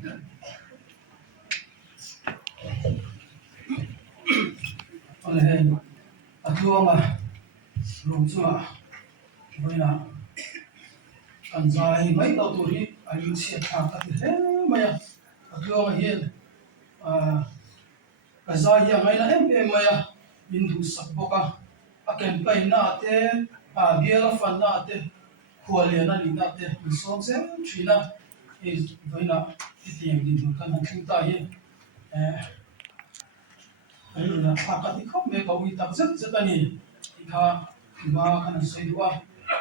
Oleh atuanga rumchunga boina kanjai mai tau turi ali sia tha ka he maya atuanga hian kazai ya ngai na em maya indu sak boka a campaign na te a biela fan na te khualia na ni na te so se thina is boina tiang din kan thing ta hi anh là pha cái khóc mẹ cậu đi tập rất ani tha ma kan sei wa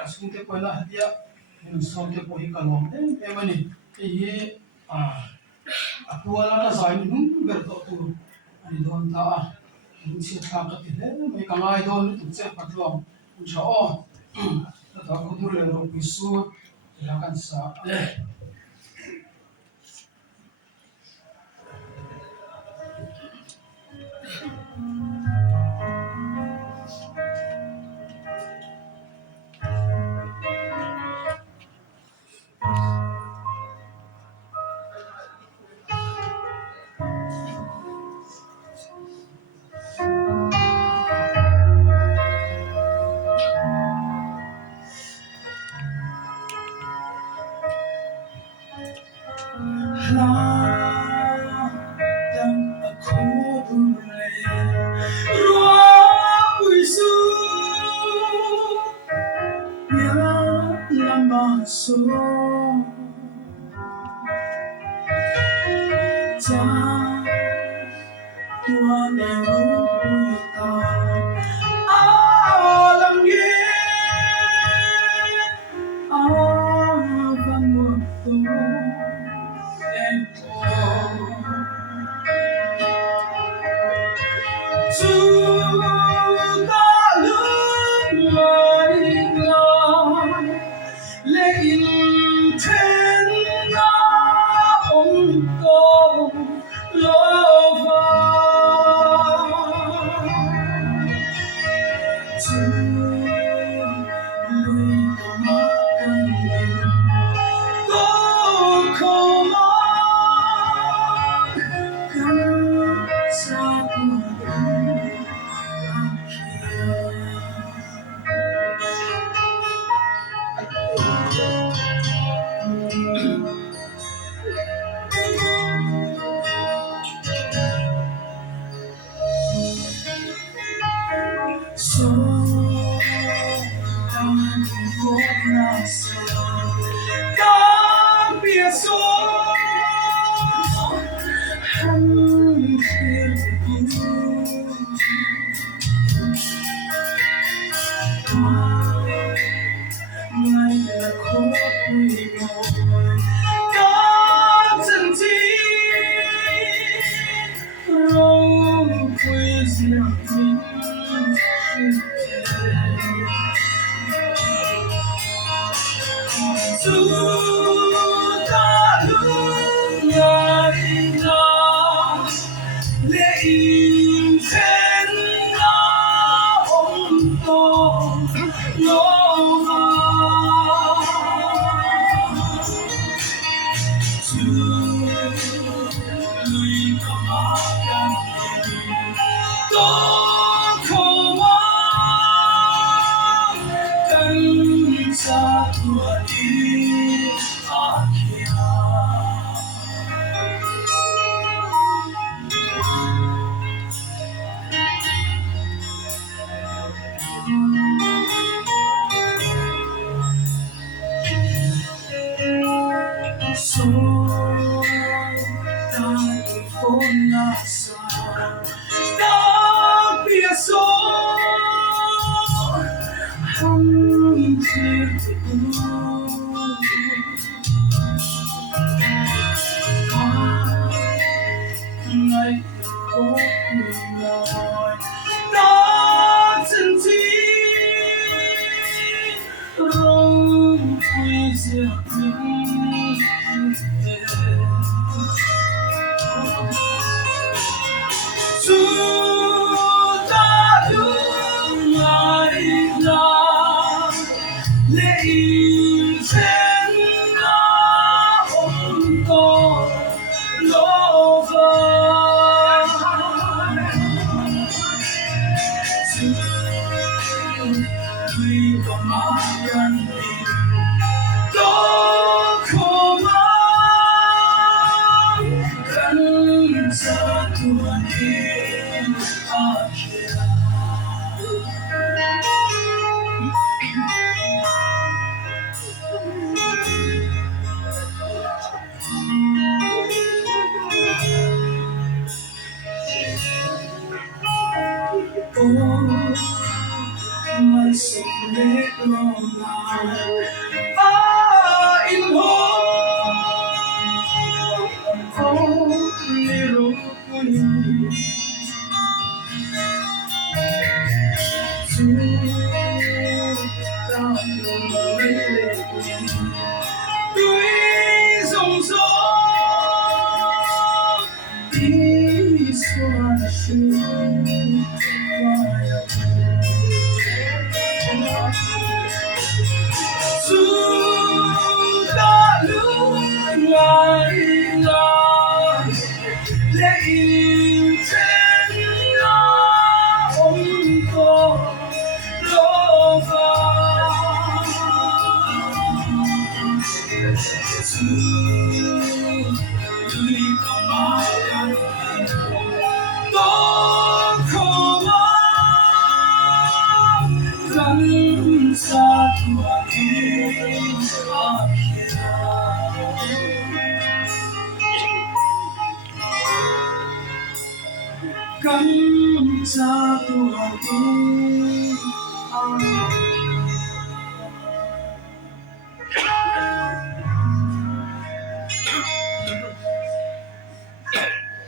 sung te ko na hatia min so te ko hi kalom em ani hi akuala na sai nun ber to tu ani don ta mun si tha ka ti he mai ka ngai don tu che patlom u cha o ta ko dur le ro pisu la kan sa so ta tua ne ru ta alam ye avan mo to en tu ta lu mai la le in ten na om to lova tu lui ma kan go koma kan sa tu so cambia so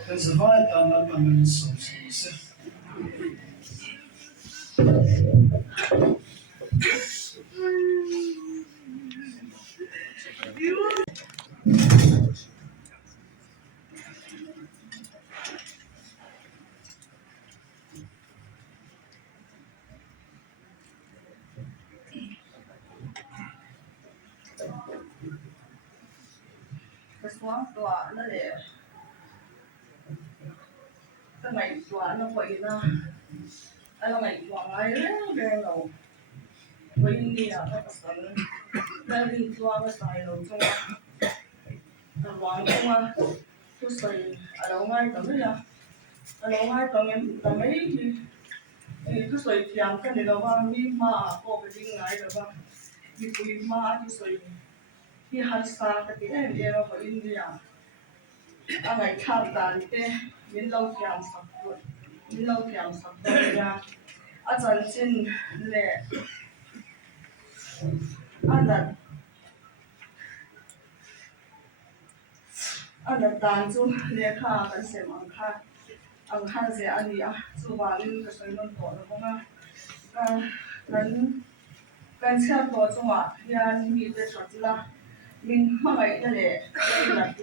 There's a vibe down that I'm in so Kesuang tua na le, cái tua nó quậy na, ngày tua ngày reng lo, quậy đi à cái sân, cái đi tua cái sai lo chung à, cái loang chung à, cái sai, ngày tầm này à, ngày tầm mấy cái sai tiang cái này đâu mà mi mà có cái gì ngày đâu mà, mi quậy mà cái sai, cái hạt sa cái em em nó quậy đi à. Ngày tham đàn thế mình lâu kiam sắp rồi ra chân chín lệ anh đặt đàn chú lệ khá cái xem anh khá sẽ anh đi à chú bà linh cái sợi non tổ nó cũng cái xe tổ chung à hiện mình để chọn là mình mà ngày lệ cái là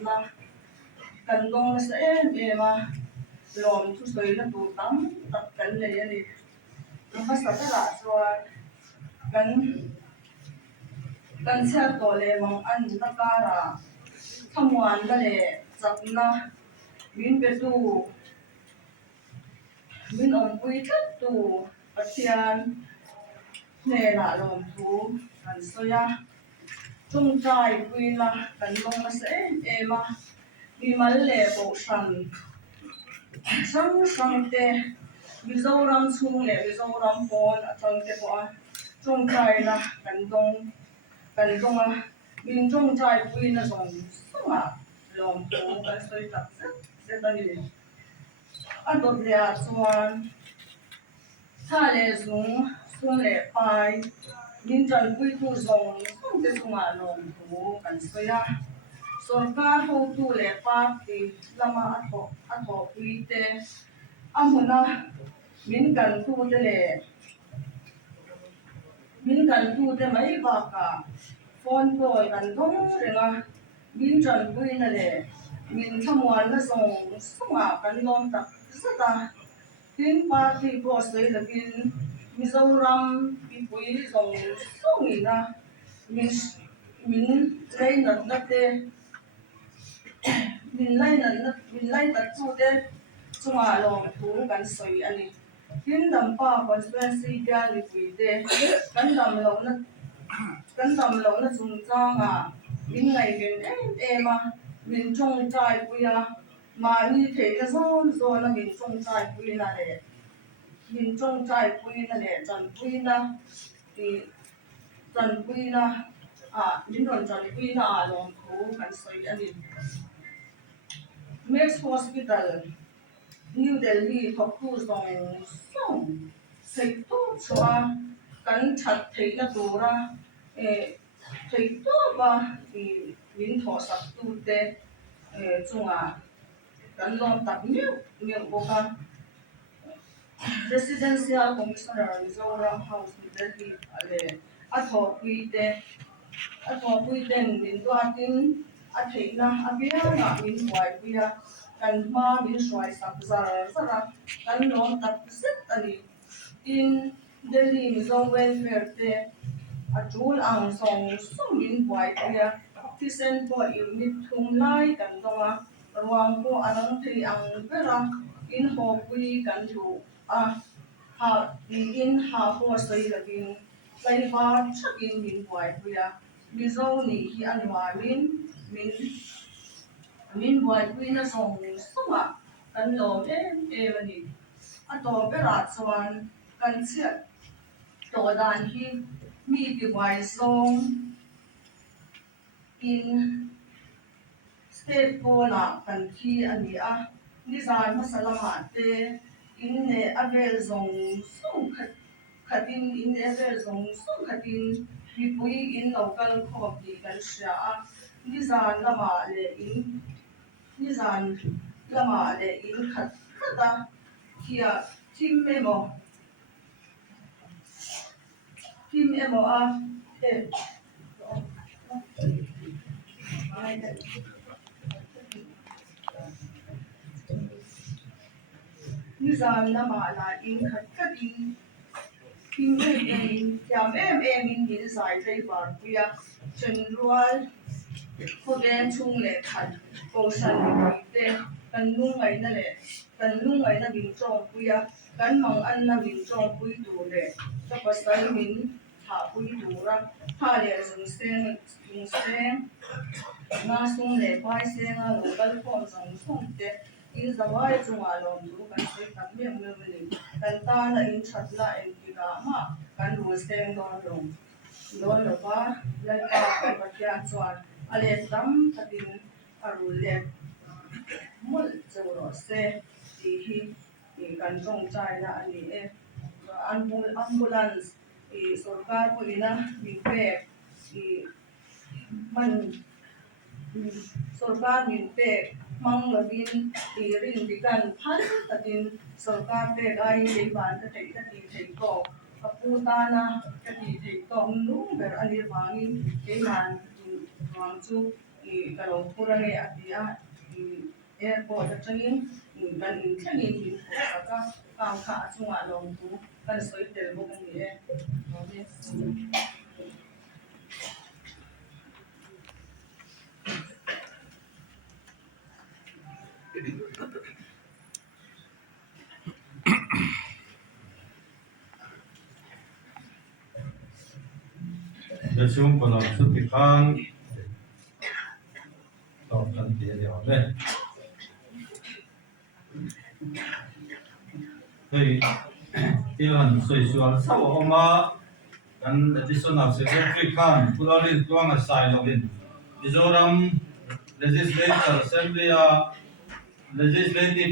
cần gong sẽ em mà lom thu sợi nó tụ tắm tập cần lệ này nó phát sinh ra rồi cần xe tổ lệ mong anh ta ra tham quan lệ chặt na mình biết tu mình ông quý thất tu bát thiên nè là lom thu cần soya trung trai quý là cần gong sẽ em mà đi mal lệ bộ sanh sang te Mizoram chung le Mizoram pon atang te po chung trai na kan dong min chung trai pui na song sunga lom po kan soi tak se ta ni adot le a chuan tha le sung le pai min chan pui tu zong sung te sunga lom po kan soi a sarkar ho tu le pa ti lama atho pui te amuna min kan tu te mai ba ka phone boy kan dong renga min chan pui na le min thamwan na song sunga kan lom tak sata tin pa ti bo sei la bin Mizoram pi pui song song ina min lei na te min lai na chu te chunga lom thu kan soi ani tin dam pa constituency ga ni pui te kan dam lo na chung changa min ngai gen em min chung chai puya ma ni the ka zo na min chung chai pui na le chan pui na ti chan pui na min ron chan pui na lom thu kan soi ani Max Hospital New Delhi thoktu song sei to chua kan chat thei na tura thei to ba min tho sak tu te chunga kan lom tak miu boka residential commissioner Mizoram House New Delhi ale atho pui ten min tua tin a thei na a bia nga min huai puya kan ma min suai sak zara kan lom tak set ani in Delhi Mizo welfare te a chul ang song min huai puya tisen po unit thum lai kan donga ruang po anang thei ang vera in ho pui kan thu a ha in ha po sei lakin lai ba chakin min huai puya Mizo ni hi anwa min min buai pui na song sunga kan lo mani a to pera chuan kan chiat to dan hi mi pi buai song in state pona kan thi ani a nizan masalama te in ne avel zong sung khatin in avel zong sung khatin mi pui in local khop ti kan sha a nizan lama le in nizan lama le in khata kia tim emo a e nizan lama la in khatin tim em yam em in din sai dei bar puya chen rual ko gen chung le khat ko san ni te kan nu ngai na bin chong puya kan mang an na bin chong pui tu le ta pasal min tha pui tu ra tha le zung seng na sung le pai seng a lo kal pom sung te in zawai chunga lom du kan se tam me ni kan ta na in chat la en ki ga ma kan ru seng don lo ba la ka ka kya chuan ale tam takin aru le mul churo se ti hi ti kan chong chai na ani e ambulance i sarkar ko ina min pe i man sarkar min pe mang labin i rin dikan phan takin sarkar pe gai le ban ta ti ko kapu ta na ka ti ko nu ber ani wangin ke man wang chu i kalong purani atia i airport atangin kan thanin min ko ka kam kha chunga long tu kan soi tel bo ni e Desum kalau sutikan kan dia deh. Jadi ilan soal sama oma kan additional secretary kan pularin tuang asai login. Mizoram Legislative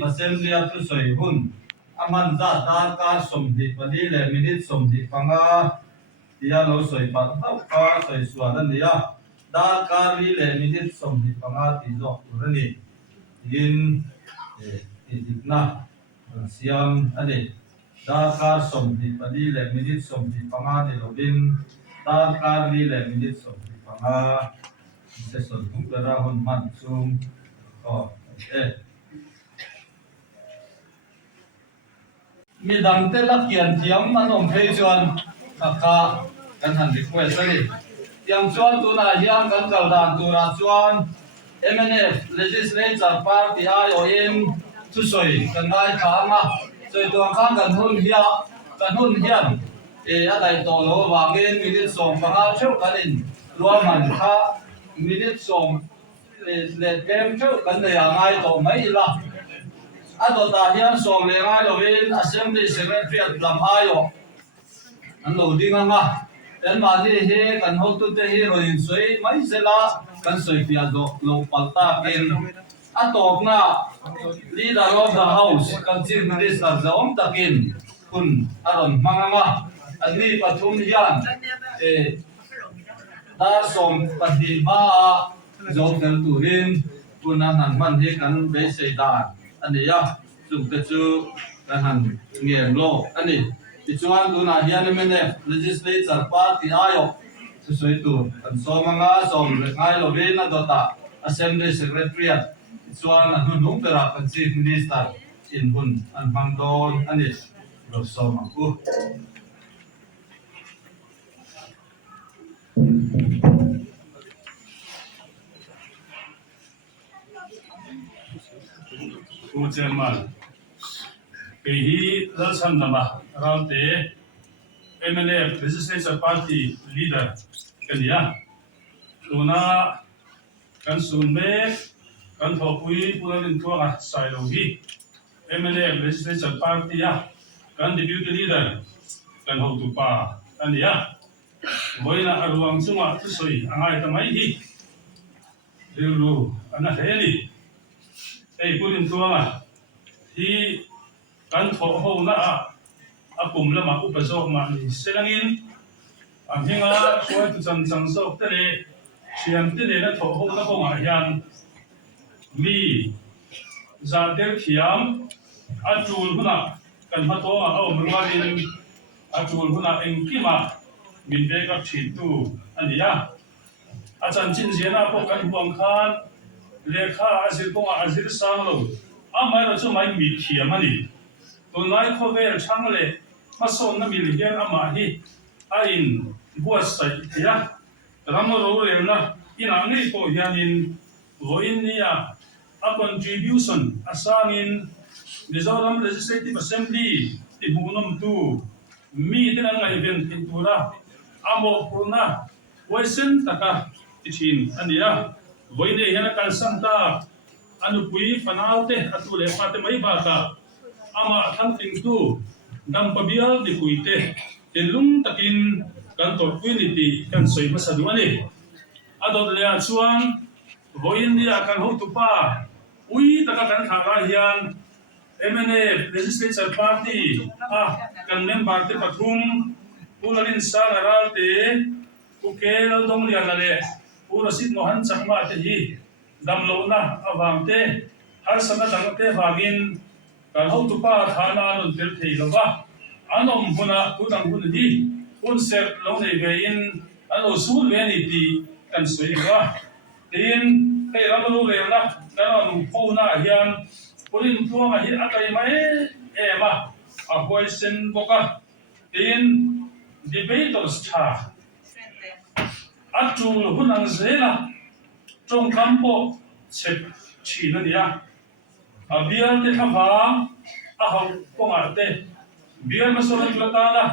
Assembly tu soihun aman zat dar somdi padi le minit somdi panga dia lo soi pat tau ka soi suadan dia dar kari le minit somdi panga ti zo rani in idikna siam ade dar kar somdi padi le minit somdi panga ni login dar kari le minit somdi panga se son kumpera hon man sum mi dang te la kian thiam anom phei chuan kha kan han request ani tiang chuan tu na hiam kan kal dan tu ra chuan MNF legislature party IOM tu soi kan ngai kha ma soi tuang khang kan hun hian adai to lo wangin minit som panga theu kanin luaman kha minit som le kem theu kan ne ngai to mai la ato ta hian som le ngai lovin assembly secretary lam ayo an lo ding anga dan ma ni he kan ho tu te hi roin soi mai zela kan soi pia do lo palta ken atok na leader of the house kan chief minister zom takin kun aron mangama ani pathum hian dar som pati ba zom tel turin kunan han man he kan be sei da ani ya chung te chu kan han nge lo ani ti chuan tu na hian mene legislature party ayo chu soi tu kan somanga som ngai lo ve na dota assembly secretariat chuan an nu pera kan chief minister in hun an mangdon ani lo soma ku Chairman, he Lalsan Nama around the MNF Legislature Party leader Kenya. Tuna kan sun me kan tho pui pulalin tuanga sai lo hi MNF Legislature Party kan deputy leader kan ho tu pa ania boina aruang chunga tu soi angai tamai hi rilu ana heli ei purin tuanga hi kan tho ho na a kum lama upazo ma ni selangin amhinga khoi tu chan chang sok te le siam te le na tho ho na ko ma hian mi za der thiam atul huna kan ma to a om rualin atul huna engkima min be ka thi tu ania achan chin zena po kan buang khan lekha azir ko azir sang lo amai ro chu mai mi thiam ani to nai kho ver chang le ma son na mi le hian ama hi a in buas sai thia ramo ro le na ina ngai ko hianin voin nia a contribution asangin Mizoram Legislative Assembly ti bunum tu mi tin ang event pintura amo purna waisen taka tichin ania voine hena kal santa anu pui fanaute atule pate mai ba ka ama thang ting tu dam pabial di puite telung takin kantor puniti kan soi masadu ani adot le chuan voin dia kan ho tu pa ui taka kan thara hian MNF Legislature Party kan member te pathum pulalin sanaral te ukel dong lian le pura sit mohan changma te hi damlo na awang te har sana dang te wangin kan ho tu pa thana nun tel thei lova anom huna tudang hun hi un ser lo nei vein ano sul ve ni ti kan soi wa tin kai ramlo le na kan ho na hian purin tuanga hi akai mai ema a voicen boka tin debaters tha atul hunang zela trong kampo chep china nia a bial te thava a ho konga te bial masolan latana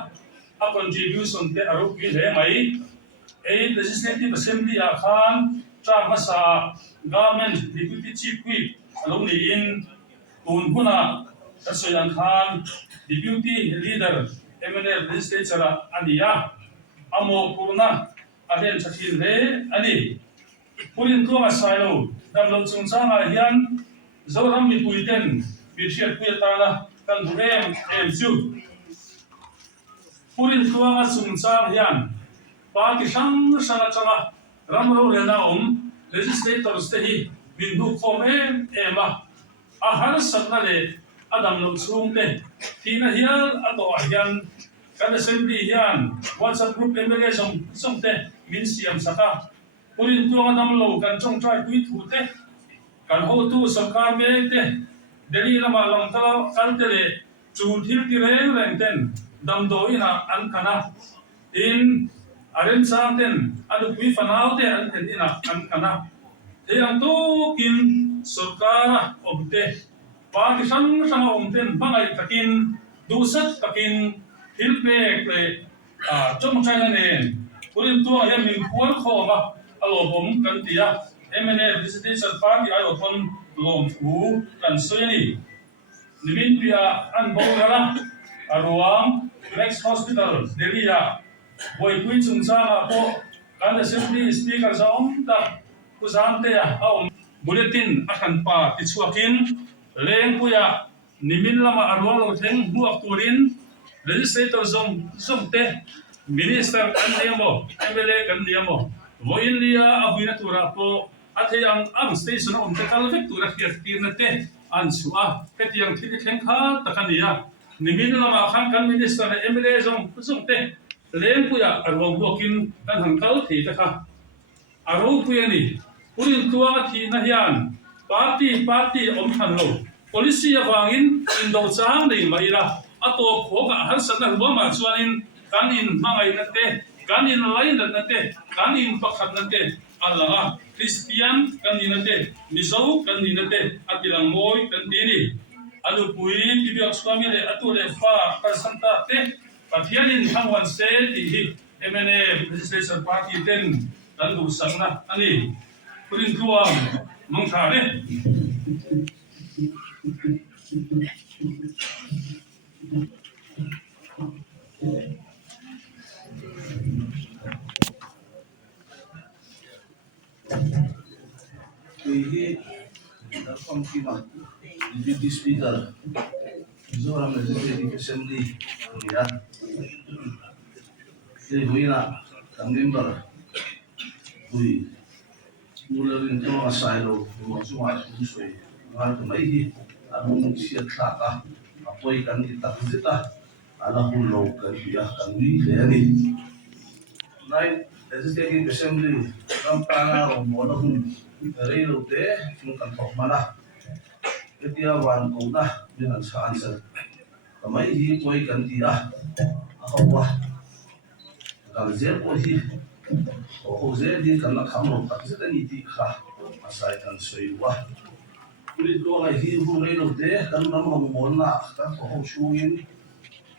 a contribution te aru ki le mai a legislative assembly a khan tra masa government deputy chief whip along ni in tun huna kasoyan khan deputy leader MNF legislature ania amo purna aben chakin le ani purin ko masailo damlo chungchanga hian zoram mi puiten birchiat puitana kan burem chu purin ko nga chungchang hian party sang sanga changa ramro le na legislators te hi bindu khome ema ahar sakna le adam lo chung te tina hian ato hian kan assembly hian WhatsApp group MLA som te min siam saka purin tu adam lo kan chong trai pui thu te kan ho tu sarkar me te deli lama lam ta kan te le chu thil ti reng reng ten dam do ina an kana in aren sang ten anu pui fanau te an ten ina an kana te ang to kin sarkar obte party sang omten bangai takin dusat takin hilpe le chong china ne purin tu ayam min khol khoma alobom kan tia MNF Legislative Party ayo thon lom thu kan soyani nimin pia an bogala aruang Rex Hospital Delia boy pui chungcha po kan assembly speaker saom ta kusante ya bulletin akan pa tichuakin leng puya nimin lama arwang lo theng buak turin legislator zong te minister kan niamo MLA kan niamo voin lia abuina tura po athayang ang station te kalvek tura kirna te ansua ketiang thili theng kha takania nimin lama kan minister MLA zong te leng puya arwang buakin kan hangkal thi ta kha aro puya ni purin tua thi na hian party om lo policy awangin indo chang nei maira ato khoga har sana ruama chuanin kanin mangai nate kanin lain nate kanin pakhat nate alanga Christian kanin nate mizo kanin nate atilang moy kandini anu pui bibiak swami le atule fa kasanta te pathianin hangwan se ti MNF Legislative Party ten kandu sangna ani punin tua mong thare Ini dalam kima deputy speaker Zoram legislative assembly ya jadi huina kang member hui mularin to asailo semua sesuai ngal kemai anu siat kata apoi kan kita kita ala hulo kan dia kan wi yani night legislative assembly kampana o mono Relo te nungkan tok mana ketia wan ko na dengan answer kamai hi koi kan dia ahwa kal zer ko hi o zer di kan na khamo tak se ni ti kha asai kan soi wa kulit ko ngai hi hu relo te kan na mo na kan ko ho shuin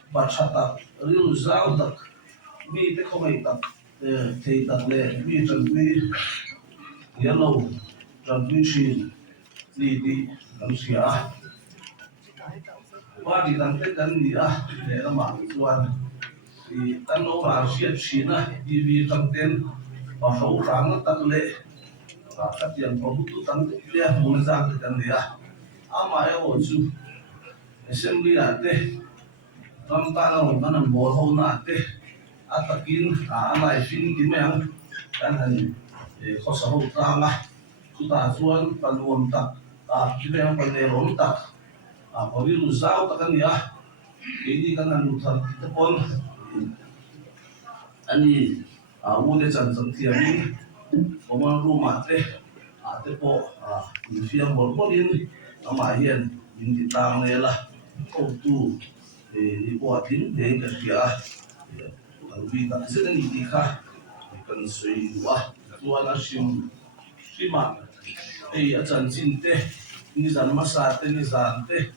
ba chata relo zau tak mi te ko mai tak te tak le mi chan wi yellow transmission di manusia wah di tante kan dia lama tuan di tanau rahasia Cina di kanten bahwa orang tak le rakyat yang produk tante dia mengzak kan dia ama ya wajib assembly nate tantangan orang bohong nate atakin ama ifin dimang kan kosa ho tama suta suan panuam tak kita yang panerom tak pori lusau takan ya ini kan anu kita pon ani ude chan tiamin oman rumah teh ate po fiam bolpon ini nama hian ini tang lah kau tu ni buatin deh kerja kalau kita sedang nikah kan sui dua tuan asim lima acan cinte ni zan masate ni zante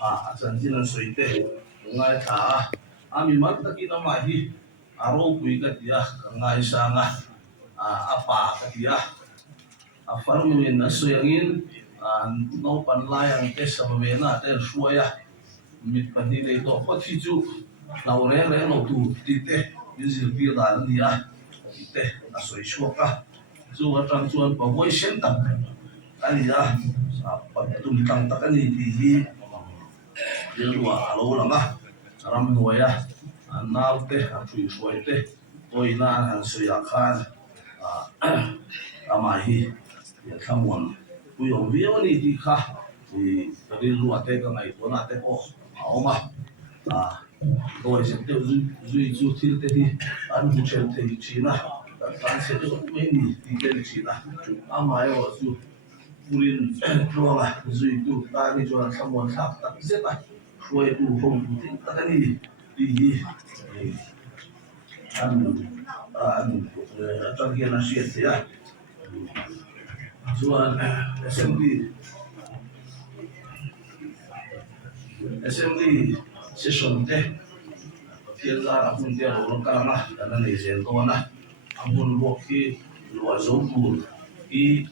acan jinan soite ngai ta ami mat kita mahi aro kui ka dia ngai sanga apa ka dia afar nuin asoyangin no panlayang te samena te suaya mit pandi de to patiju laure re no tu tite yuzil pi dal dia tite asoi shoka zuwa transuan pavoy sentak ani ya patum tang takani di luar alo lama ram noya naute atui suite oina han suyakan amahi ya kamuan kuyo vioni di kha di luar te ka ngai bona te ko aoma doi se te zui zu til te di an bu chen te china kan se te meni di te china ama yo zu purin proa zui tu ta ni jo kamuan khap tak se ta suai tu hong tu takani di anu targian nasihat ya jualan assembly session teh tiada apun dia orang kalah karena ni zentona apun waktu luar zogur i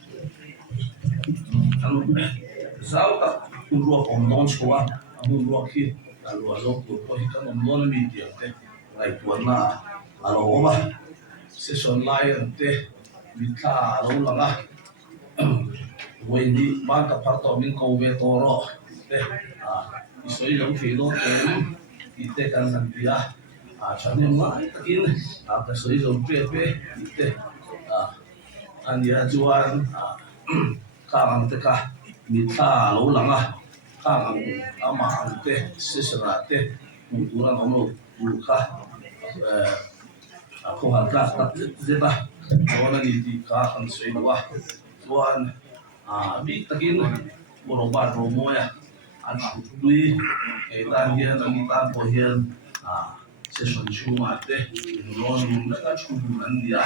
anu zau tak luar pondon sekolah apun waktu luar zogur kau hitam pondon media teh lai tuan na alo oma session lain teh mita alo langa wendi mata parto min kau betoro teh isoi long filo tem ite kan dia chane ma takin ka soi long pepe ite ania juan kang te ka mita lo langa kang ama ante sesrate mutura nomo buka aku harga tak zeba orang di ka kan soi wa juan bi takin morobar romo ya anak dui kita dia lagi tanpa hian session cuma teh non mereka cuman dia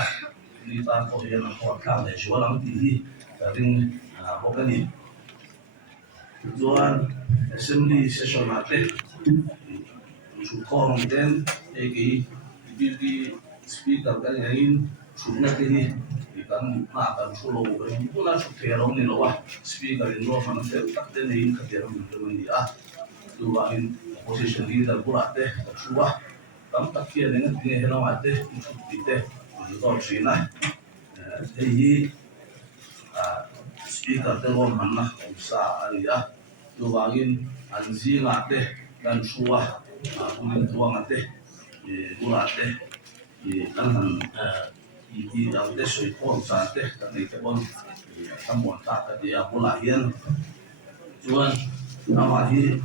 di tanpa hian aku akan les walang tinggi dari bukan ni tujuan assembly session teh cukup dan egi di speaker kan yang chụp ngay cái kan na kan chulo cái bu na chụp theo ông này nó wa speaker in lo mà nó sẽ tắt tên này cái theo mình cái mình à tu wa in position leader bu la te chu wa tam tak kia này cái này nó te chụp đi te nó chuyện này thì speaker te lo mà na ông sa ali à tu wa in an zi ngã te kan chu wa bu tu ngã te bu la te kan han yang te soi pon sa te ta nei te bon samon ta ta dia pula hian chuan ama hi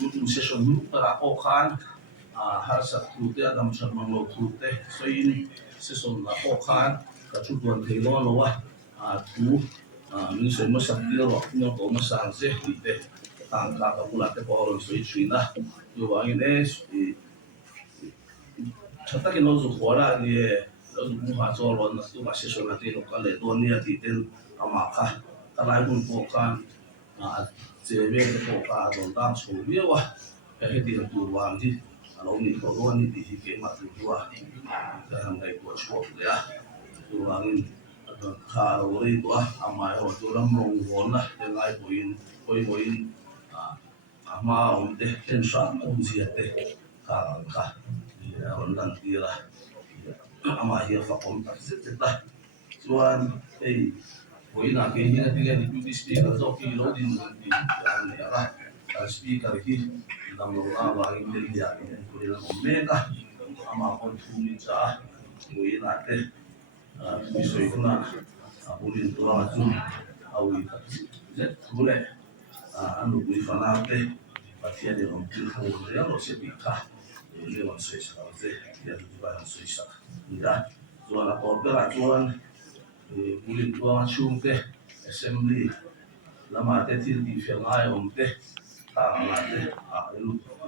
meeting session nu ta ko khan har sa tu te adam sa mang lo tu te soin session la ko khan ka chu tuan thei lo lo wa tu min soi ma sak dia lo no ko ma sang se ti te tang ka ka pula te ko ron soi china yo wa in chata ke no zu khora ni lu ha zo lo na tu ma se so na ti no ka le do ni ati ten ama kha ta lai kun ko kan che ve ko ka don dam chu vi wa ka he ti tu wa ji lo ni ko do ni ti ke ma tu wa ka ham dai ko chu ya tu wa ni kha lo ri to ama ho tu ram long ho na te lai ko in ama on te ten sa on ji te ka ron dan ti la ama hier vakom tak zit la chuan ei boina ke ni na tiga ni tu speaker zo ki lo din ni an ne ala ta speaker ki dam lo na wa in del dia ni ko la me ka ama on tu ni cha boina te mi soi kuna ulin tu la zu au i ta zet bule anu ni fana te patia de on tu ko ya lo se pi ka le wan soi sa ze ya du ba soi sa da chuan a kawr berah chuan ulin tuang a chhung te assembly lama te thil tih fiam ngai awm te tanga te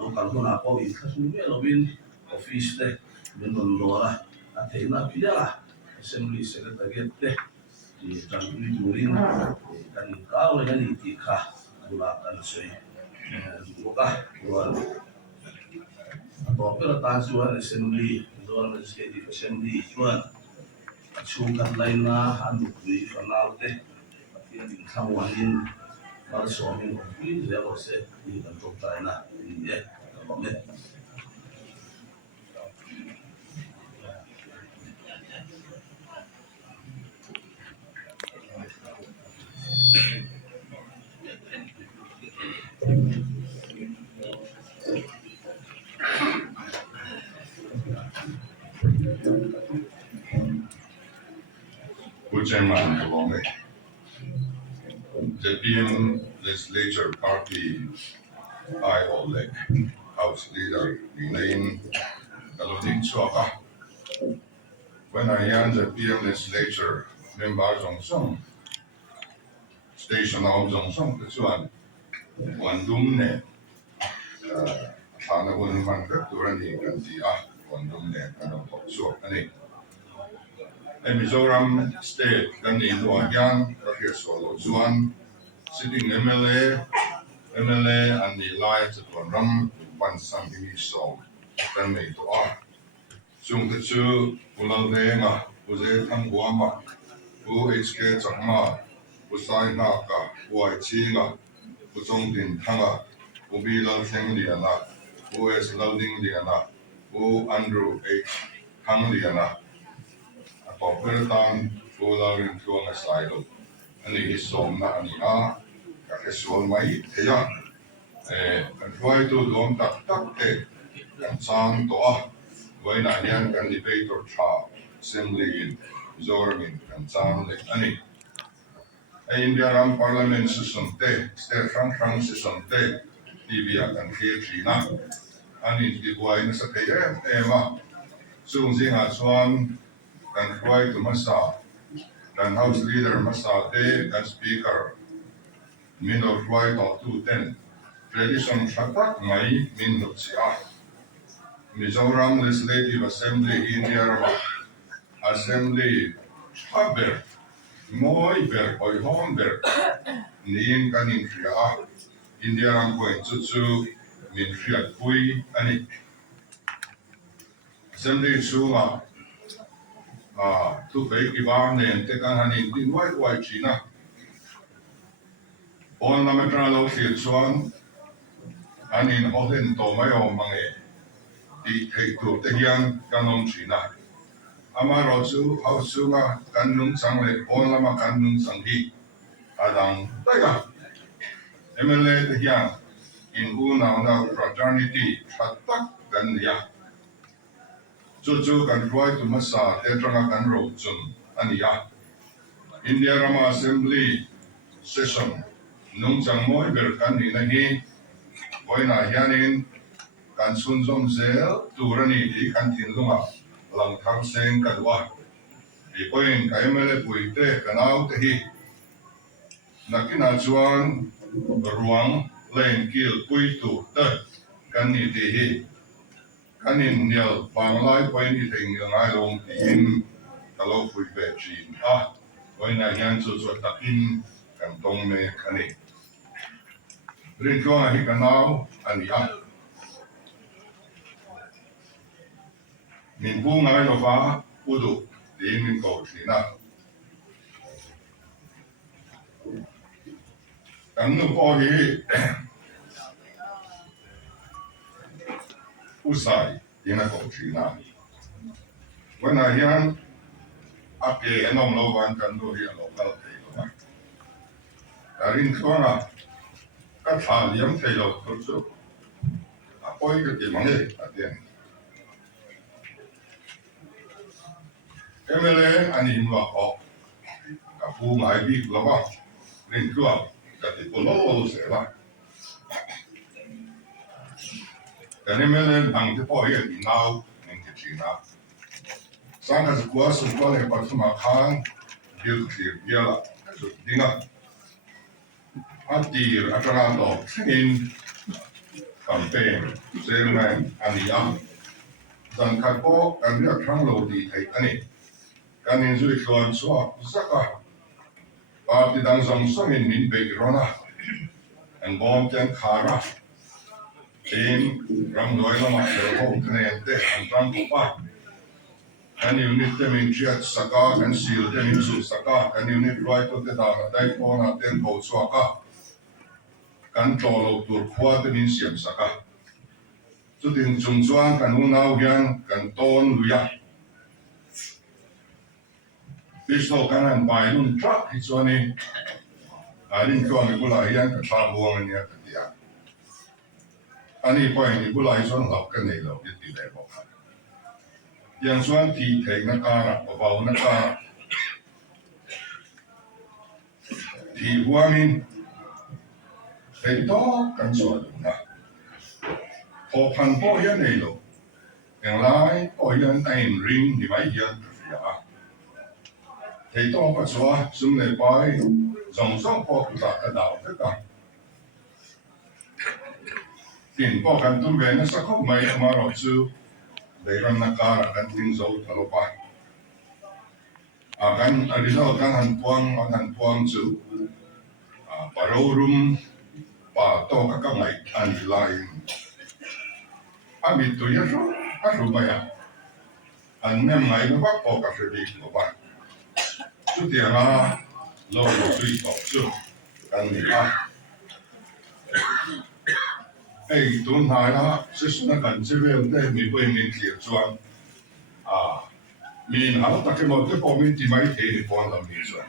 local hmunah pawh in thla hnu mel awin office te min rawn dawra a theihna pianga assembly secretariat te tangpui turin kan in kau le ani tih kha bulah kan soi bawk a chuan a kawr berah tan chuan assembly Zoran Legislative Assembly chuan a chhung kan lain na an nupui fanau te pathian in thlang wangin mal sawmin pui zero se ni kan tok tai na ni e ka bame Chairman Kalome, the PM Legislature Party IOLEC House Leader Elaine Kaloding Suaka. When I am the PM Legislature member Jongsong, Station of Jongsong, this one Wandumne, Hana Wunman Durani Gantia, Wandumne, and of so any. Mizoram State kan in Luangyan kakir solo chuan sitting MLA and the alliance at Ram pan sam hi so kan mei to a chung te chu ulal de nga uze thang guama UHK chakma usai na ka uai chi nga uchong din thanga ubi lal theng liana US loading liana Andrew H thang liana Pagkatan pula rin tuang asilo ani isom na ani kakisual mai kaya kan tuay to doon tak kan sang to way na yan kan debater cha assembly in Zoramin kan sang le ani India ram parliament susante state frank susante tibia kan kaya china ani di buhay na sa kaya ma sungzing aswan dan Roy Tumasa, dan House Leader Masate, dan Speaker Minor Roy to 210. Tradition Shatak Mai Minot Siya. Mizoram Legislative Assembly India Assembly Haber, Moy Ber, Oy Honber, Ning Kanin Shia, India Rampoint Tutsu, Min Fiat Pui, Ani. Assembly Suma. tu fei ki ba nen te kan hanin tin wai China on la metra lo fi chuan hanin ho hen to mai o mangi ti thei tu te hian kanom China ama ro chu hau chu nga kan nung sang le on la ma kan nung sang hi adang taiga MLA te hian in na fraternity thatak kan ya chu kan ruai tu masa te tranga kan ro chun ania India Rama Assembly session nung chang moi ber kan ni na hi boina hianin kan sun zom zel turani di kan tin lunga lang thang seng kan wa i poin ka MLA puite kanau te hi nakina chuan ruang len kil pui tu te kan ni ti hi kanin nial panglai poin i thing ngai long tin kalau pui pe chin boina hian chu takin kan tong me kani rin chuan hi kanau ania min bu ngai lo fa udu tin min ko thina kan nu po hi usai tina ko thina wana hian ake enom lo wan kan nu hi lo kal thei lo darin chuan ka tha liam thei lo chu poi ka ti mangi atien MLA ani himwa o ka pu ngai bi lo ba rin tua ka ti ko lo se ba ka MLA ang te po ye ni nau ning ti china sang ka kwa su kwa le pa ma khang bil clear biala su dinga atir atara do in campaign chairman ania dan ka po kan ria thang lo di thei ani kan in zui chuan chua zaka party dang zong song in min be rona and bom ten khara in ram doi la ma se ho kne te an tram ko pa kan unit te min chiat saka kan sil te min su saka kan unit right to te da dai ko na ten ko chua ka kan to lo tur khwa te min siam saka chu tin chung chuan kan hu nau hian kan ton luya Pisto kan an bai nun truck hi chuani arin chuan mi bula hian ka thla buang ania ka tia ani point mi bula hi chuan lau ka nei lo ti le bo kha yang chuan ti thei na ka ra pa bau na ka ti huamin thei to kan chuan na ho phan po hian nei lo yang lai po hian ain ring ni mai hian ka thầy to có số xung này bài dòng sông po của ta đảo tất cả tiền po kan tum về nó sẽ không mấy mà rồi chứ để làm nát cả kan tin dấu thằng lo pa kan đi đâu kan han puang chứ parau room pa to các ngày an lai ami tu ya ro ba ya an nem mai nó bắt po ka đi lo pa chút tiền lâu tùy tổ chức cần nghỉ tuần này sẽ xuống gần chế về đây mình quên mình thiệt chuan mình học tất cả mọi cái方面thì mấy thế thì quan làm mình chuan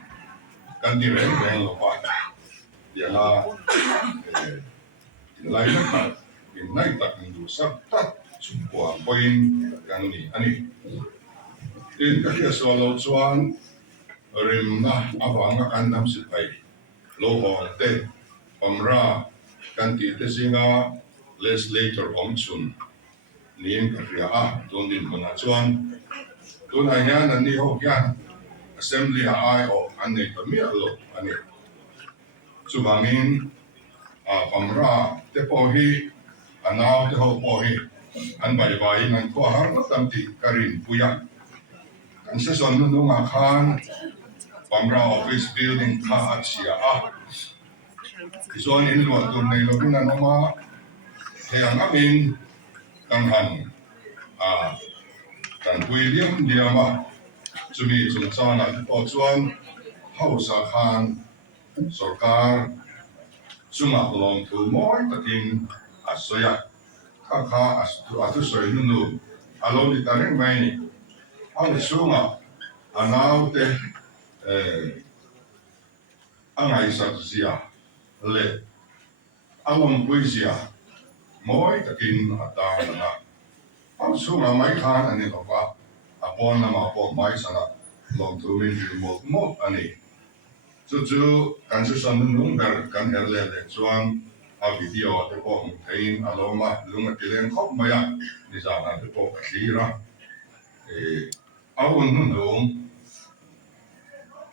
cần đi về về là quan giờ lại nó mình nay tập mình đủ sắp tắt chung quanh quên cần nghỉ anh đi đến các cái số lâu chuan rim na awang kan nam sit pai lo ho te pamra kan ti te singa legislator chun nin ka ria don din mona chuan tun a hian an ni ho hian assembly ai o an nei ta mi lo ani chu bangin pamra te po hi anaw te ho po hi an bai nan ko har na tam ti karin puya kan se son nu nga khan Pamra office building ka achia Zon in lo tun nei lo bin anoma he angamin kan han kan William diama chumi chung chana o chuan hausa khan sarkar chunga lom thu moi takin asoya kha atu soi nu alo ni tareng mai ni ang chunga anau te angai sa zia le alom puisia moi takin ata na ang chunga mai khan ani lowa apon na ma po mai sana lom thu min mo ani chu kan su san nung ber kan herle le chuan a video te po thein aloma lunga tilen khop maya ni sa na te po khira awun nung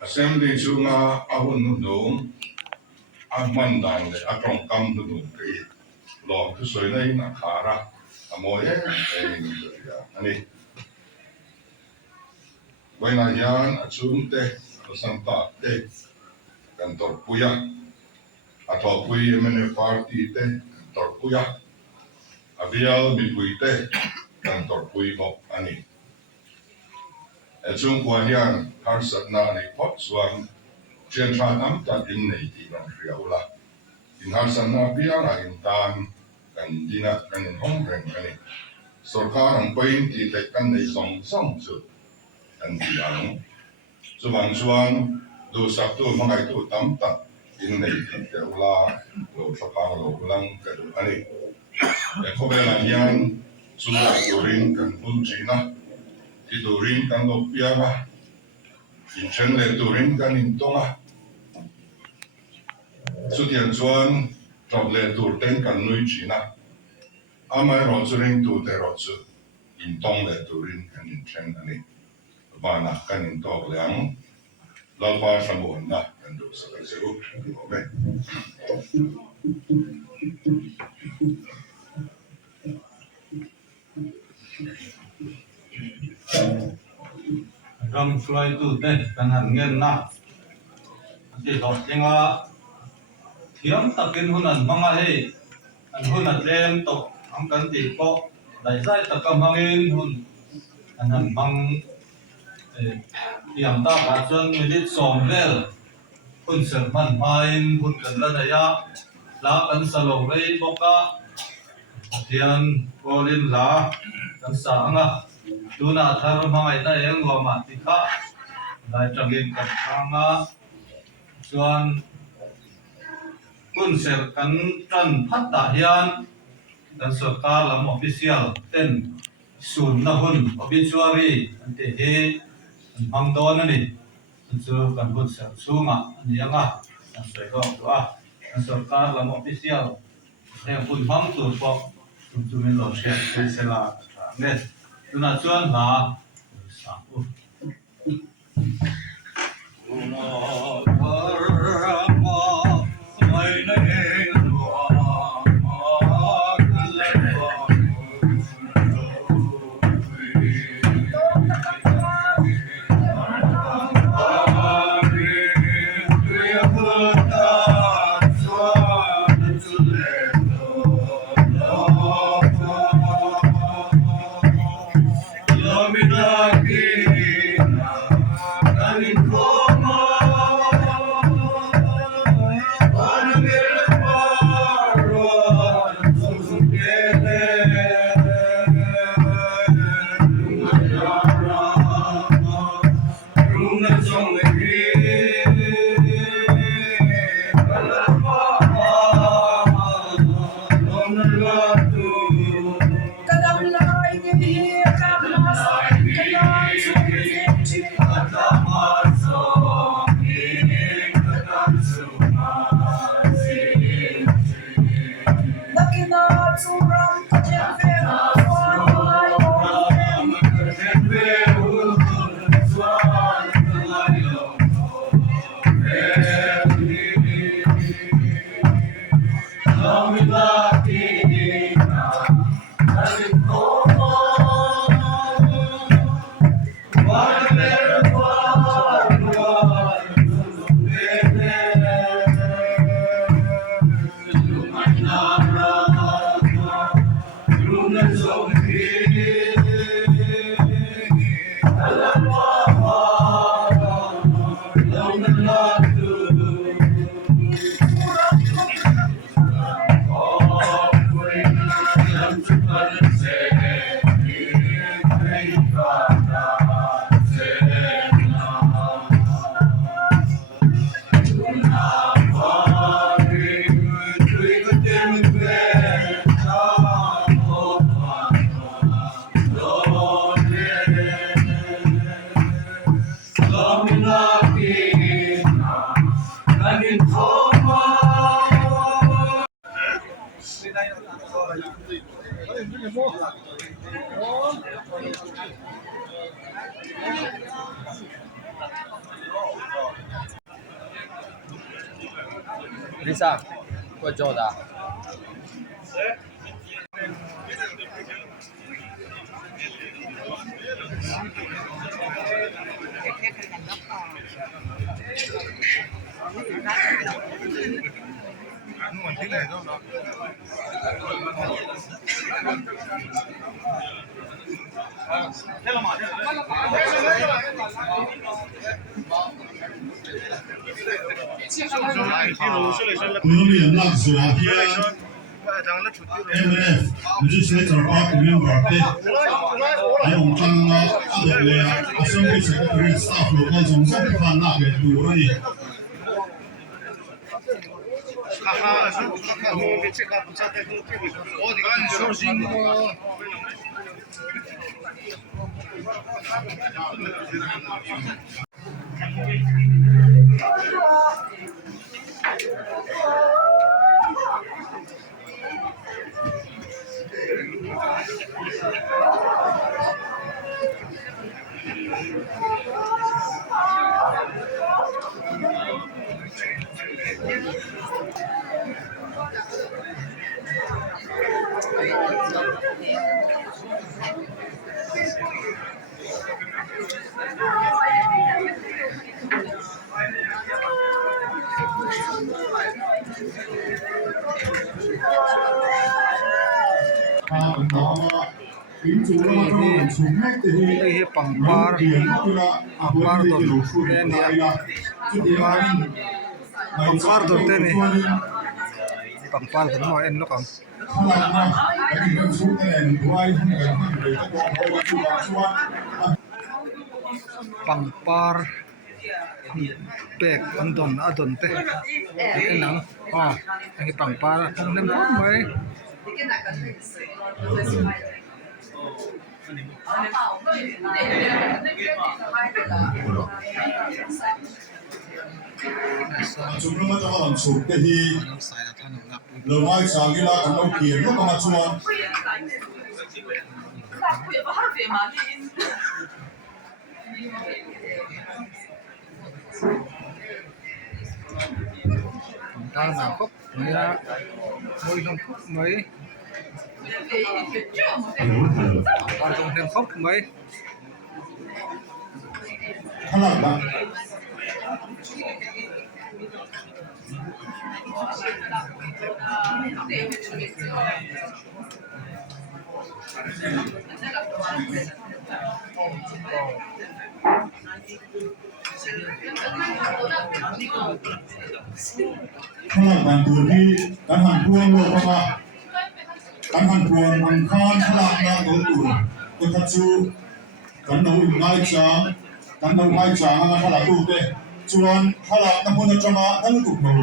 assembly chunga awun nung a man dan le a tong kam nung te lo tu soi nei na khara amoye ni ani when I yan achunte santa te kantor puya atau pui emene party te kantor puya avial mi pui te kantor pui mo ani chung kuahian harsat na ni pot suang chen tran am ta din nei ti ban riaula in harsat na pia na in tan kan dina kan in hong reng ani sarkar ang pain ti te kan nei song chu kan ti ang subang suang do sabtu mangai tu tam tak in nei ti te ula lo sapang lo ulang ka du ani e ko bela yan sula turin kan pun china ti turin kan lo piaga in chen le turin kan in tonga su tian chuan top le tur ten kan nui china amai ro churing tu te ro chu in tong le turin kan in chen ani bana kan in tok leang lalpa samuan na kan do sa seru diome ram fly tu te kan han ngen na ti lo tinga thiam takin hunan manga he an hunat lem to ang kan ti ko dai zai takam hangin hun an han mang tiam ta ka chuan minute som vel hun ser man main hun kan la ya la kan salo rei boka thian polin la kan sa anga tuna thar mangai ta eng lo ma ti kha dai tangin kan anga chuan kun ser kan tran phat ta hian kan sarkar lam official ten sun na hun obituary ante he mang don ani chu kan hun ser chunga ani anga kan sei ro wa kan sarkar lam official he hun mang tu po chu min lo she se la ne tuna chuan na sa u Lisa, quay cho đã. Colombian Slovakia MNF Legislature Party Member ayong kang adole Assembly Secretary Staff Local Jongsong Khanak tu ni Ini pangpar tu ni pangpar tu ni pangpar tu mau en lokam pangpar pek adon teh enang ini pangpar nem mai chúng nó cho làm sụp cái gì lời nói sáng cái là còn đâu kia nó mà chuan ta nào khóc mấy môi không khóc mấy còn không thêm khóc mấy 하나 봐. 하나 만들기 단한 부엉로 봐봐. 단한 부엉 한칸 하나 넣어도 그 같이 간나우 마이장 간나우 마이장 하나 하나 두대 chuan hala na huna chama nan ku no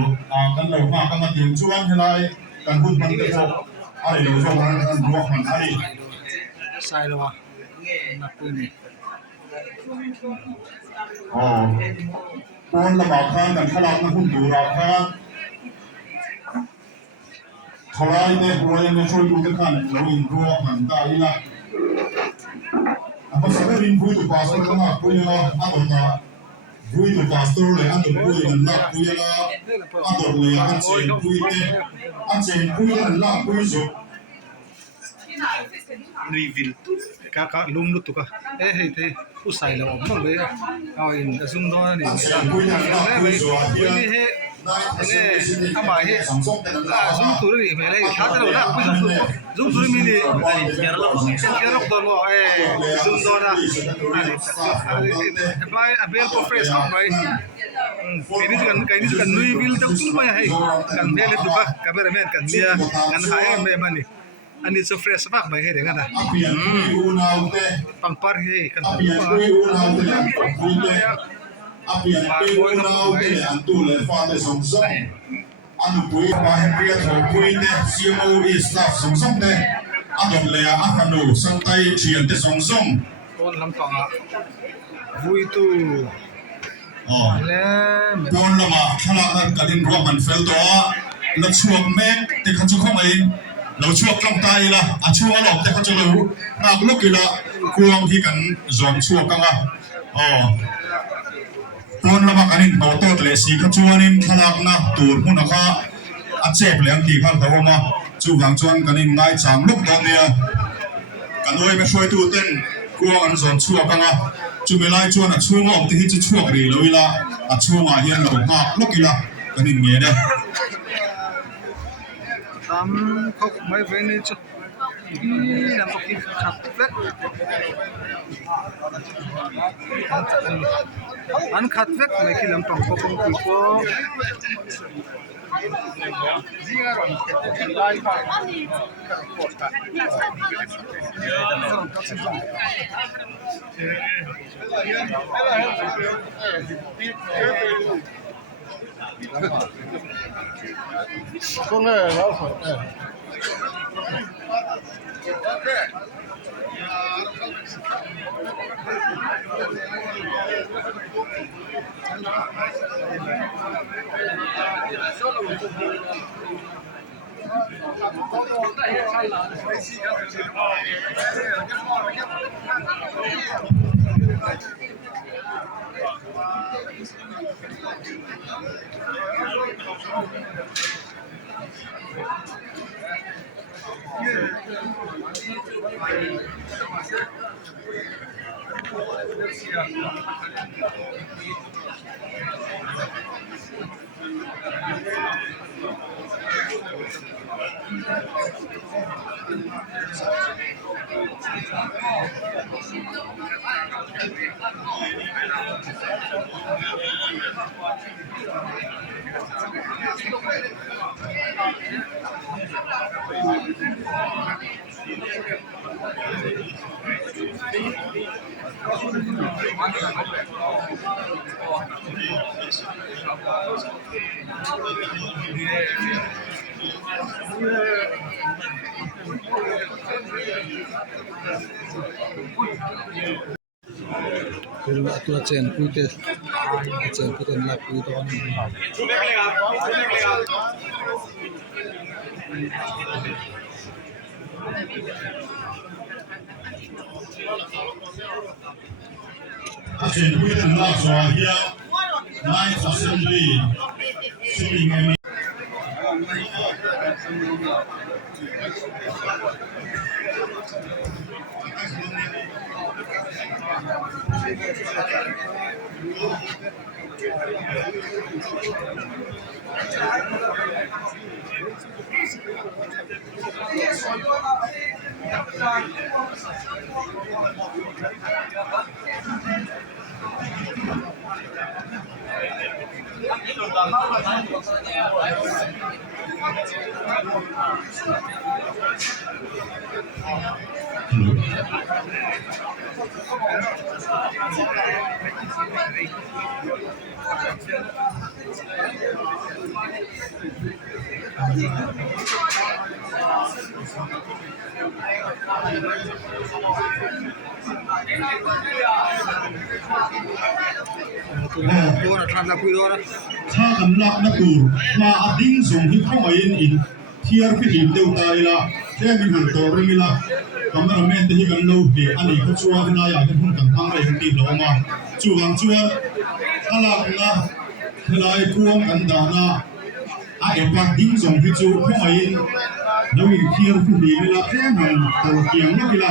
kan lo ma kan ti chuan helai kan hun man te so ai lo so han han ro han ai sai lo na pu ni pon la ma khan kan hala na hun du ra khan tholai ne huai ne choi du kan lo in ro han ta ila apa sabe rin pu tu pa so na pu ni na a vui tu pastor le an tu vui an la vui la an tu le an chen vui te an chen vui an la vui zo ni vil ka lum lu tu ka hei te u sai lo mong be au in zoom do ni an chen vui an la vui zo ni he ene ama he zoom tu ni me le kha ta lo na zoom tu mi ni kero do lo zoom do na ai abel for face come by ini juga nui bil tak tu mah hai kan mele tu bah kameramen kan dia kan hai me mani ani so fresh pak bai he dengan apian kui unau te pangpar he kan apian kui unau te apian kui unau te antu le fa te song song anu pui pa he pria tho pui te CMO staff song song te adon le a hanu sang tai thian te song song kon lampang vui tu Pon lama khala kadin ro man fel to la chuak mek te kha chu khom ai lo chuak kam tai la a chu a lok te kha chu lo nak lok ila kuang hi kan zon chuak ka pon lama kanin bo to le si kha chuanin khalak na tur hun kha a chep leng ti khal to ma chu wang chuan kanin ngai cham luk dong nia kan oi me shoi tu ten kuang an zon chuak ka chu melai chuan a chunga om te hi chu chuak ri lo ila a chunga hian lo ngak lokila kanin nge de tam khóc mấy vé nên chứ làm một cái khát vét ăn khát vét mấy cái làm bằng khóc không có con này nó phải tu chen pui te la pui to Achen pui te la so hia nai assembly sitting in tu na than la pui do na tha kan lak na tur ma ading zong hi khong ai in thiar fi lim deu tai la le mi han to re mi la cameraman te hi kan lo he ani kha chuwa na ya kan hun kan thang re hin ti lo ma chu wang chuwa halak na helai kuam kan da na a e pa ding zong hi chu khong ai in lo mi thiar fi lim la tlem han to kiang na ki la